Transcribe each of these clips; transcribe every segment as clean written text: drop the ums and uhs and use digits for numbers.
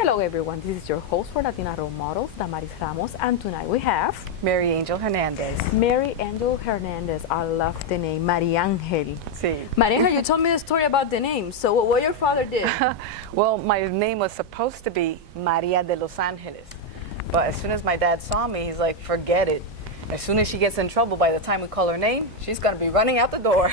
Hello everyone, this is your host for Latina Role Models, Damaris Ramos, and tonight we have Mariangel Hernandez. Mariangel Hernandez. I love the name, Mariangel. Sí. Mariangel, you told me the story about the name, so what your father did? Well, my name was supposed to be Maria de Los Angeles, but as soon as my dad saw me, he's like, forget it. As soon as she gets in trouble, by the time we call her name, she's gonna be running out the door.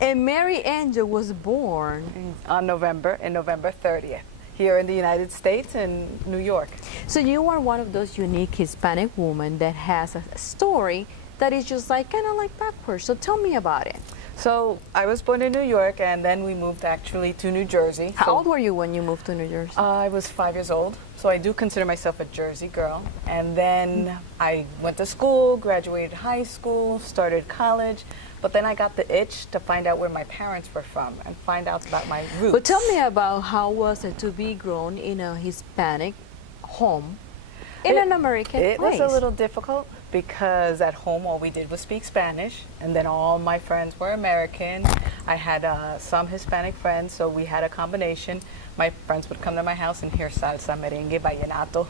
And Mariangel was born On November 30th. Here in the United States in New York. So you are one of those unique Hispanic women that has a story that is just like kind of like backwards. So tell me about it. So I was born in New York, and then we moved actually to New Jersey. How old were you when you moved to New Jersey? I was 5 years old, so I do consider myself a Jersey girl. And then I went to school, graduated high school, started college, but then I got the itch to find out where my parents were from and find out about my roots. But tell me about how was it to be grown in a Hispanic home in an American place? It was a little difficult because at home all we did was speak Spanish, and then all my friends were American. I had some Hispanic friends, so we had a combination. My friends would come to my house and hear salsa, merengue, vallenato,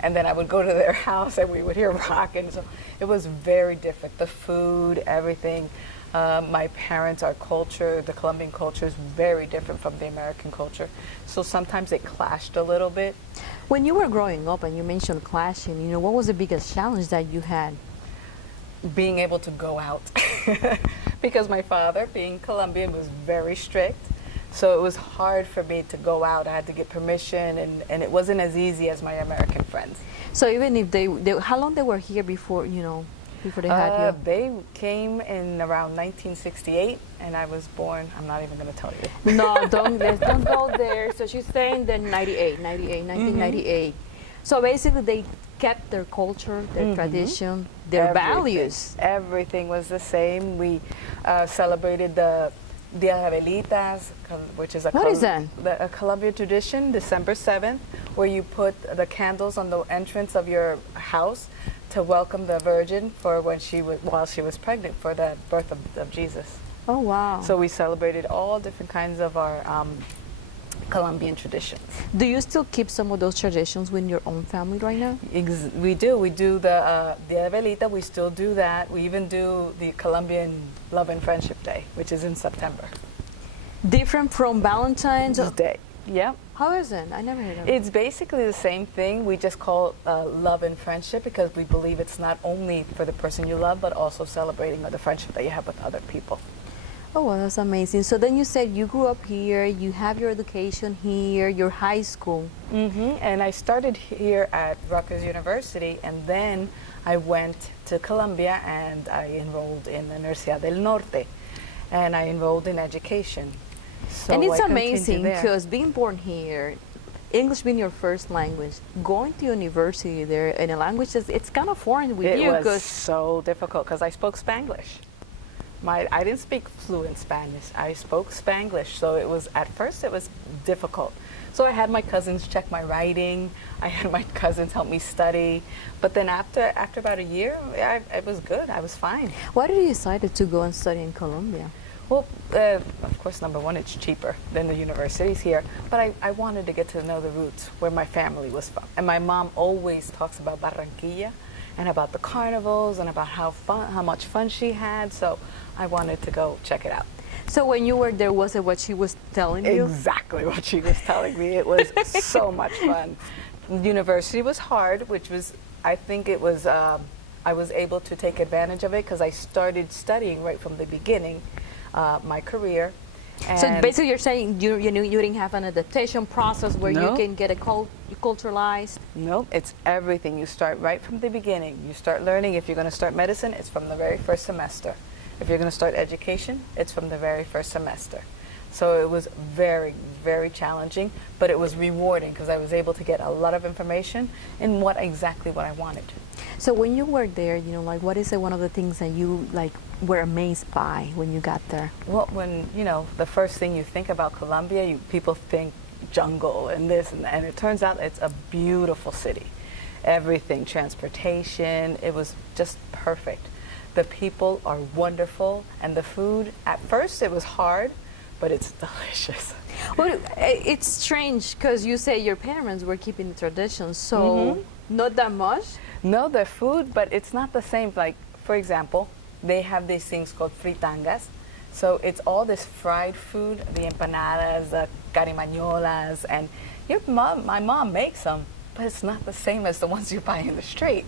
and then I would go to their house and we would hear rock, and so it was very different. The food, everything. My parents, our culture, the Colombian culture is very different from the American culture. So sometimes it clashed a little bit. When you were growing up and you mentioned clashing, what was the biggest challenge that you had? Being able to go out. Because my father, being Colombian, was very strict. So it was hard for me to go out. I had to get permission, and it wasn't as easy as my American friends. So even if they how long they were here before, before they had you? They came in around 1968, and I was born, I'm not even going to tell you. No, don't go there. So she's saying that 1998. So basically they kept their culture, their tradition, their values. Everything was the same. We celebrated the Dia de Velitas, which is What is that? A Colombian tradition, December 7th, where you put the candles on the entrance of your house to welcome the Virgin for while she was pregnant, for the birth of Jesus. Oh, wow. So we celebrated all different kinds of our Colombian traditions. Do you still keep some of those traditions with your own family right now? We do. We do the Dia de Velita. We still do that. We even do the Colombian Love and Friendship Day, which is in September. Different from Valentine's Day. Yep. How is it? I never heard of it. It's basically the same thing. We just call it love and friendship because we believe it's not only for the person you love, but also celebrating the friendship that you have with other people. Oh, well, that's amazing. So then you said you grew up here, you have your education here, your high school. And I started here at Rutgers University, and then I went to Colombia and I enrolled in the Universidad del Norte, and I enrolled in education. So and it's I amazing continued there. because being born here, English being your first language, going to university there in a language that's it's kind of foreign with you. It was so difficult because I spoke Spanglish. I didn't speak fluent Spanish. I spoke Spanglish, so it was at first it was difficult. So I had my cousins check my writing. I had my cousins help me study. But then after about a year, it was good. I was fine. Why did you decide to go and study in Colombia? Well, of course, number one, it's cheaper than the universities here. But I wanted to get to know the roots, where my family was from. And my mom always talks about Barranquilla and about the carnivals and about how much fun she had. So I wanted to go check it out. So when you were there, was it what she was telling you? Exactly what she was telling me. It was so much fun. University was hard, which was, I think it was, I was able to take advantage of it because I started studying right from the beginning, my career. And so basically you're saying you didn't have an adaptation process where you can get culturalized? No, it's everything. You start right from the beginning. You start learning. If you're going to start medicine, it's from the very first semester. If you're going to start education, it's from the very first semester. So it was very, very challenging, but it was rewarding because I was able to get a lot of information in exactly what I wanted. So when you were there, what is one of the things that you were amazed by when you got there? Well, when, the first thing you think about Colombia, people think jungle and this and that, and it turns out it's a beautiful city. Everything, transportation, it was just perfect. The people are wonderful, and the food, at first it was hard, but it's delicious. Well, it's strange because you say your parents were keeping the tradition, so not that much. No, the food, but it's not the same. Like, for example, they have these things called fritangas. So it's all this fried food, the empanadas, the carimañolas, and my mom makes them, but it's not the same as the ones you buy in the street.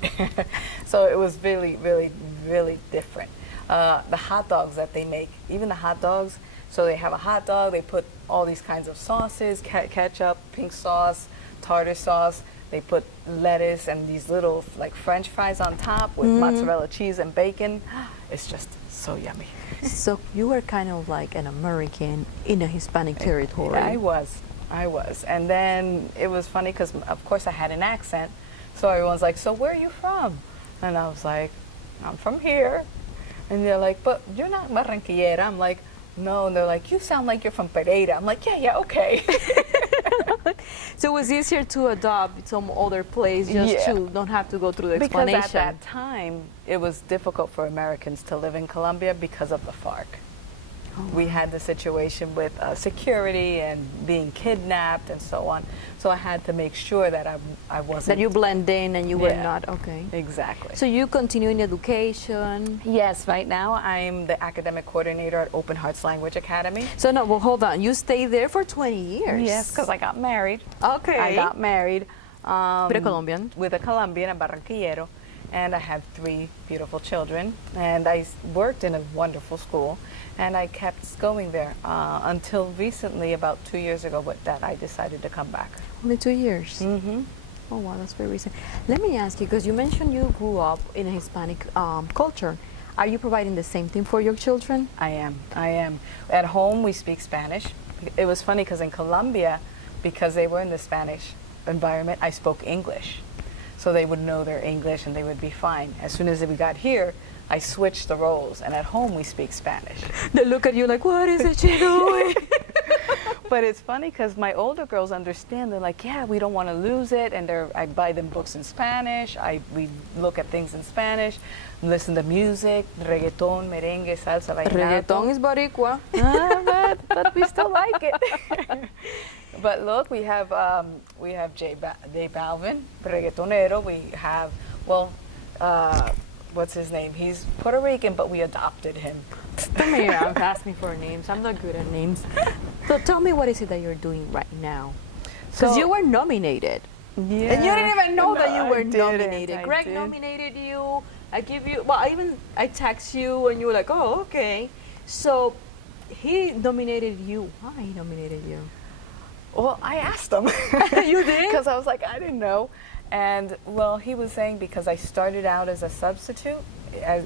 So it was really, really, really different. The hot dogs that they make, even the hot dogs, so they have a hot dog, they put all these kinds of sauces, ketchup, pink sauce, tartar sauce, they put lettuce and these little like French fries on top with mozzarella cheese and bacon. It's just so yummy. So you were kind of like an American in a Hispanic territory. I was. And then it was funny because, of course, I had an accent. So everyone's like, so where are you from? And I was like, I'm from here. And they're like, but you're not Barranquillera. I'm like, no. And they're like, you sound like you're from Pereira. I'm like, yeah, okay. So it was easier to adopt some other place just to don't have to go through the explanation. Because at that time, it was difficult for Americans to live in Colombia because of the FARC. We had the situation with security and being kidnapped and so on. So I had to make sure that I wasn't. That you blend in and you were not, okay. Exactly. So you continue in education? Yes, right now I'm the academic coordinator at Open Hearts Language Academy. So no, well hold on, you stayed there for 20 years? Yes, because I got married. Okay. I got married. With a Colombian? With a Colombian, a Barranquillero. And I have 3 beautiful children. And I worked in a wonderful school. And I kept going there until recently, about 2 years ago, that I decided to come back. Only 2 years? Mm-hmm. Oh wow, that's very recent. Let me ask you, because you mentioned you grew up in a Hispanic culture. Are you providing the same thing for your children? I am. At home, we speak Spanish. It was funny because in Colombia, because they were in the Spanish environment, I spoke English. So they would know their English and they would be fine. As soon as we got here, I switched the roles, and at home we speak Spanish. They look at you like, what is it she doing? But it's funny because my older girls understand. They're like, yeah, we don't want to lose it. And I buy them books in Spanish. We look at things in Spanish, listen to music, reggaeton, merengue, salsa, vallenato. Reggaeton is Boricua. But we still like it. But look, we have J Balvin, reggaetonero. We have, what's his name? He's Puerto Rican, but we adopted him. Come here, ask me for names. I'm not good at names. So tell me, what is it that you're doing right now? Because you were nominated. Yeah. And you didn't even know that you were nominated. I Greg did. nominated you. I give you, I text you and you were like, oh, okay. So he nominated you. Why he nominated you? Well, I asked him. You did? Because I was like, I didn't know. And well, he was saying because I started out as a substitute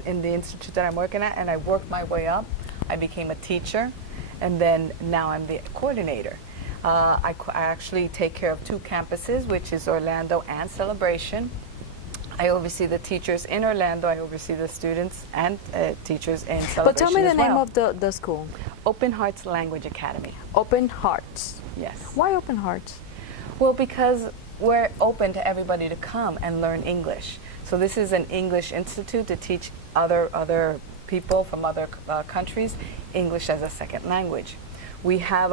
in the institute that I'm working at, and I worked my way up. I became a teacher, and then now I'm the coordinator. I actually take care of 2 campuses, which is Orlando and Celebration. I oversee the teachers in Orlando. I oversee the students and teachers in Celebration. But tell me the name well. of the school. Open Hearts Language Academy. Open Hearts. Yes. Why Open Hearts? Well, because we're open to everybody to come and learn English. So this is an English institute to teach other people from other countries English as a second language. We have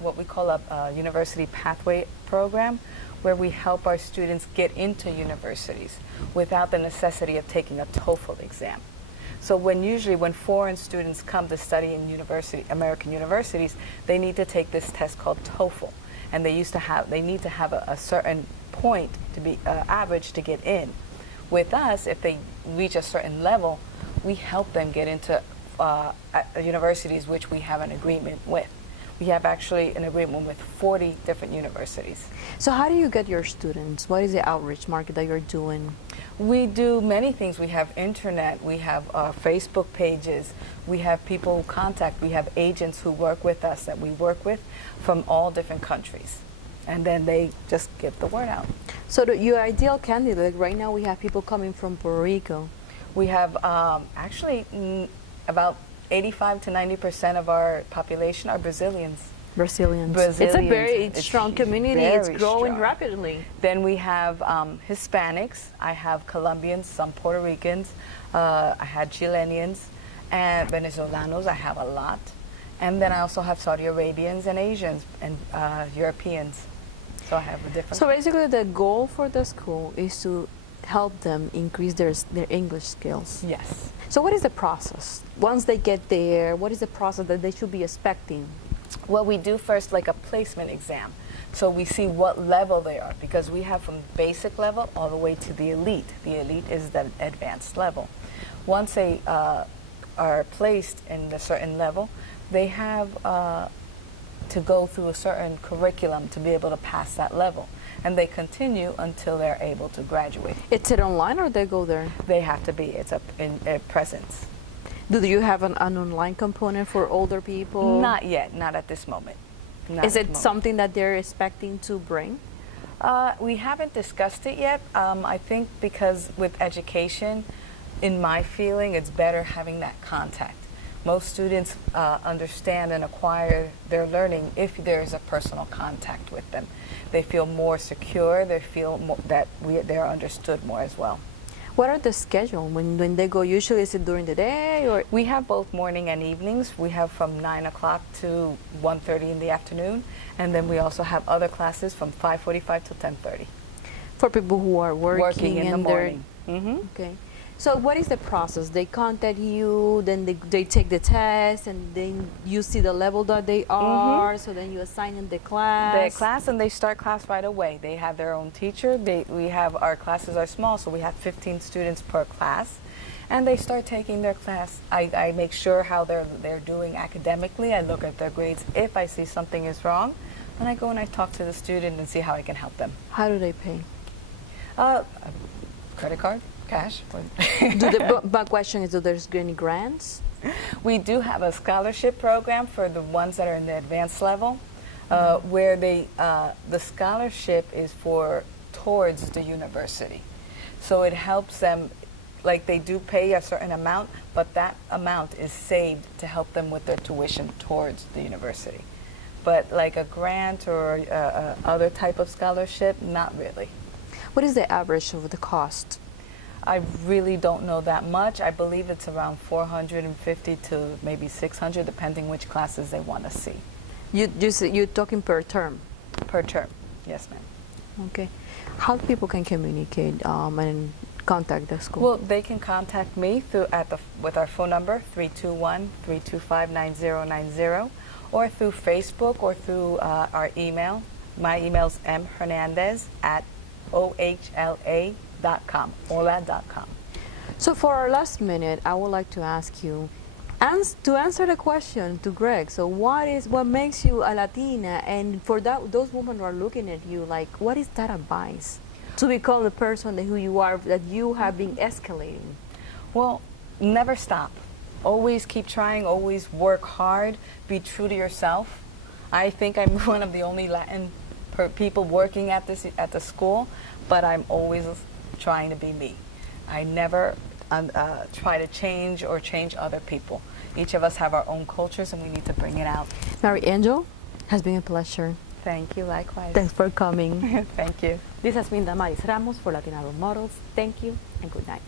what we call a university pathway program, where we help our students get into universities without the necessity of taking a TOEFL exam. So usually when foreign students come to study in American universities, they need to take this test called TOEFL, and they need to have a certain point to be average to get in. With us, if they reach a certain level, we help them get into universities which we have an agreement with. We have actually an agreement with 40 different universities. So how do you get your students? What is the outreach market that you're doing? We do many things. We have internet, we have Facebook pages, we have people who contact, we have agents who work with us that we work with from all different countries. And then they just get the word out. So your ideal candidate, right now we have people coming from Puerto Rico. We have actually about 85 to 90% of our population are Brazilians. Brazilians. It's a very strong community. It's growing rapidly. Then we have Hispanics. I have Colombians, some Puerto Ricans. I had Chileans and Venezolanos. I have a lot. And then I also have Saudi Arabians and Asians and Europeans. So I have a different. So basically, the goal for the school is to help them increase their English skills. Yes. So what is the process? Once they get there, what is the process that they should be expecting? Well, we do first like a placement exam. So we see what level they are, because we have from basic level all the way to the elite. The elite is the advanced level. Once they are placed in a certain level, they have to go through a certain curriculum to be able to pass that level. And they continue until they're able to graduate. It's it online or they go there? They have to be, it's in presence. Do you have an online component for older people? Not yet, not at this moment. Not Is at it the moment. something that they're expecting to bring? We haven't discussed it yet. I think because with education, in my feeling, it's better having that contact. Most students understand and acquire their learning if there's a personal contact with them. They feel more secure. They feel that they're understood more as well. What are the schedule when they go? Usually, is it during the day or? We have both morning and evenings. We have from 9 o'clock to 1:30 in the afternoon, and then we also have other classes from 5:45 to 10:30. For people who are working in the and morning. Okay. So what is the process? They contact you, then they take the test, and then you see the level that they are, so then you assign them the class. The class, and they start class right away. They have their own teacher. Our classes are small, so we have 15 students per class, and they start taking their class. I make sure how they're doing academically. I look at their grades. If I see something is wrong, then I go and I talk to the student and see how I can help them. How do they pay? Credit card, cash. My question is, do there's any grants? We do have a scholarship program for the ones that are in the advanced level, where the scholarship is towards the university. So it helps them, like they do pay a certain amount, but that amount is saved to help them with their tuition towards the university. But like a grant or other type of scholarship, not really. What is the average of the cost? I really don't know that much. I believe it's around 450 to maybe 600, depending which classes they want to see. You're talking per term? Per term, yes, ma'am. Okay. How people can communicate and contact the school? Well, they can contact me with our phone number, 321-325-9090, or through Facebook or through our email. My email is mhernandez@ohla.com, ohla.com. So for our last minute, I would like to ask you to answer the question to Greg. So what makes you a Latina? And for those women who are looking at you, like, what is that advice to become the person who you are, that you have been escalating? Well, never stop. Always keep trying, always work hard, be true to yourself. I think I'm one of the only Latin people working at the school, but I'm always trying to be me. I never try to change other people. Each of us have our own cultures, and we need to bring it out. Mariangel, has been a pleasure. Thank you, likewise. Thanks for coming. Thank you. This has been Damaris Ramos for Latina Role Models. Thank you and good night.